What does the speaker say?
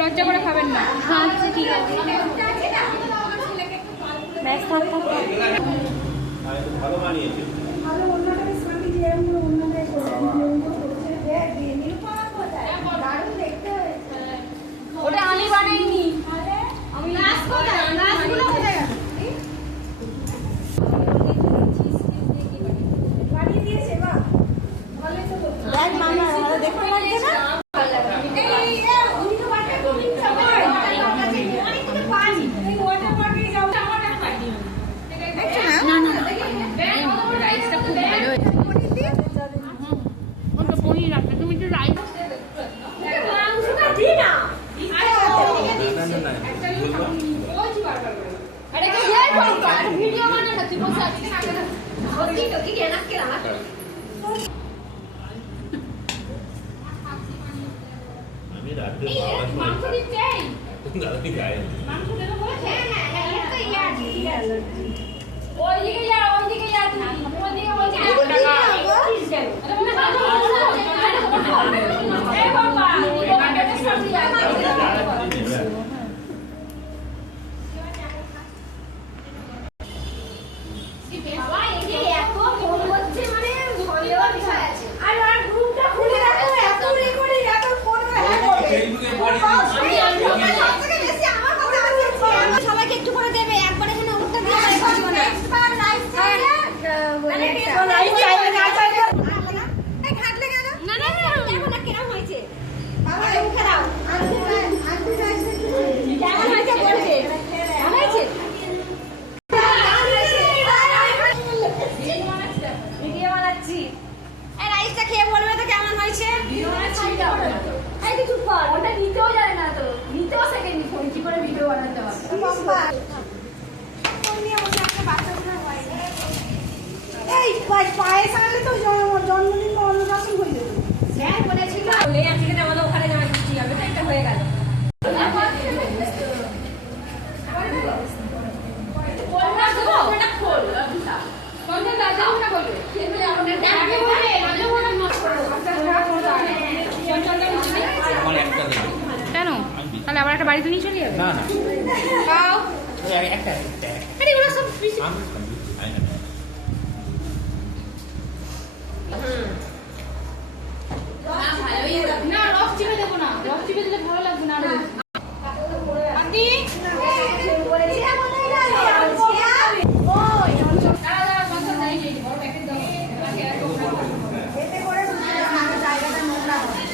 লজ্জা করে খাবেন না। আচ্ছা ঠিক আছে। ব্যাস থাক থাক। ভালো বানিয়েছে। ভালো অন্যটা স্মার্টি দিয়ে এরকম করে অন্যটাই করে করছে দিয়ে নিরুপমা কোথায় দারুণ দেখতে হয়েছে। ওটা আমি বানাইনি। আমি নাচগুলো কোথায় গেল? বানিয়ে দিয়েছে বা ভালোই তো করছে। দেখ মামা ভালো দেখতে লাগছে না? পনির আছে, তুমি একটু রাইস ভিডিও বানা না, তুই বসে আছিস। সত্যি তো কি এনাক কে না? আমি রাতে মাংস দিতে দাদা গায়ে মাংস দেবো বলেছে। হ্যাঁ হ্যাঁ এটা তো ওইদিকে যা ওইদিকে যা, তুমি ওইদিকে বলছি সবাইকে একটু করে দেবে, একবার এখানে উত্তর দিয়ে রাইসটা খেয়ে বলবে তো কেমন হয়েছে। চুপ কর, ওটা নিতেও জানে না তো, নিতেও সেকেন্ড কি করে ভিডিও বানাতে হবে। এই পায়েস আনলে তো জন্মদিন বা অন্নপ্রাশন হয়ে যাবে। হ্যাঁ বলেছিল আজকে আমাদের ওখানে যাওয়া যাচ্ছি, আমি তো একটা হয়ে গেল। কেন? তাহলে আবার একটা বাড়িতে নিয়ে চলে যাবে? না না খাও। একটা এগুলো সব না, রস চিপে দেবো না, রস চিপে দিলে ভালো লাগবে না। আন্টি এতে করে জায়গাটা নোংরা হয়।